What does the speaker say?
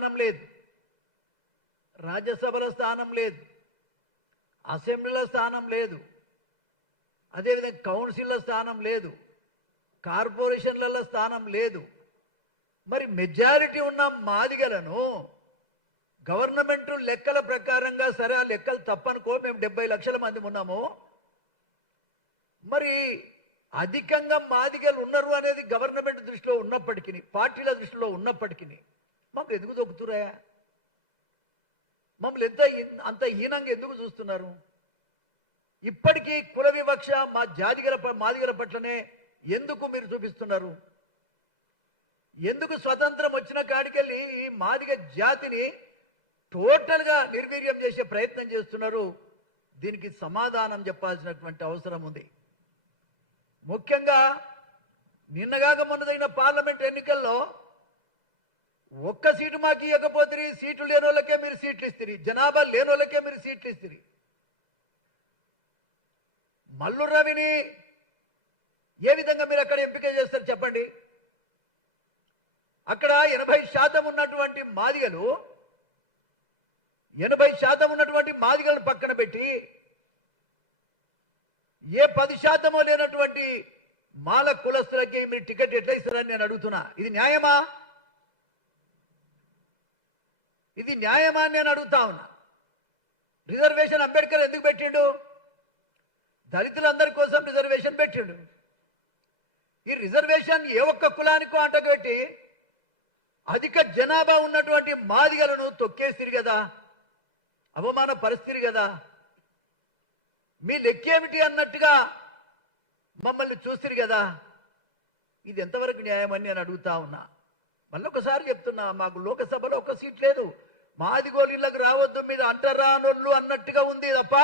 స్థానం లేదు, రాజ్యసభలో స్థానం లేదు, అసెంబ్లీలో స్థానం లేదు, అదేవిధంగా కౌన్సిల్లో స్థానం లేదు, కార్పొరేషన్లలో స్థానం లేదు. మరి మెజారిటీ ఉన్న మాదిగలను గవర్నమెంట్ లెక్కల ప్రకారంగా, సరే ఆ లెక్కలు తప్పనుకో, మేము 70 లక్షల మంది ఉన్నాము, మరి అధికంగా మాదిగలు ఉన్నారు అనేది గవర్నమెంట్ దృష్టిలో ఉన్నప్పటికీ, పార్టీల దృష్టిలో ఉన్నప్పటికీ మమ్మల్ని ఎందుకు దొక్కుతురాయా? మమ్మల్ని అంత హీనంగా ఎందుకు చూస్తున్నారు? ఇప్పటికీ కుల వివక్ష మా మాదిగల పట్లనే ఎందుకు మీరు చూపిస్తున్నారు? ఎందుకు స్వతంత్రం వచ్చిన కాడికెళ్ళి ఈ మాదిగ జాతిని టోటల్గా నిర్వీర్యం చేసే ప్రయత్నం చేస్తున్నారు? దీనికి సమాధానం చెప్పాల్సినటువంటి అవసరం ఉంది. ముఖ్యంగా నిన్నగాక మొన్నదైన పార్లమెంట్ ఎన్నికల్లో ఒక్క సీటు మాకు ఇవ్వకపోతే, సీట్లు లేని వాళ్ళకే మీరు సీట్లు ఇస్తారు, జనాభా లేని వాళ్ళకే మీరు సీట్లు ఇస్తారు. మల్లు రవిని ఏ విధంగా మీరు అక్కడ ఎంపిక చేస్తారు చెప్పండి? అక్కడ 80% ఉన్నటువంటి మాదిగలు 80% ఉన్నటువంటి మాదిగలను పక్కన పెట్టి ఏ 10% లేనటువంటి మాల కులస్తులకి మీరు టికెట్ ఎట్లా ఇస్తారని నేను అడుగుతున్నా. ఇది న్యాయమా? ఇది న్యాయమా అని నేను అడుగుతా ఉన్నా. రిజర్వేషన్ అంబేద్కర్ ఎందుకు పెట్టిండు? దళితులందరి కోసం రిజర్వేషన్ పెట్టిండు. ఈ రిజర్వేషన్ ఏ ఒక్క కులానికో అంటగబెట్టి అధిక జనాభా ఉన్నటువంటి మాదిగలను తొక్కేసిరు కదా, అవమాన పరిస్థితి కదా. మీ లెక్కేమిటి అన్నట్టుగా మమ్మల్ని చూసిరు కదా. ఇది ఎంతవరకు న్యాయం అని నేను అడుగుతా ఉన్నా. మళ్ళొకసారి చెప్తున్నా, మాకు లోకసభలో ఒక్క సీట్ లేదు, మాదిగోళ్ళకి రావద్దు, మీద అంటరానోళ్ళు అన్నట్టుగా ఉంది తప్ప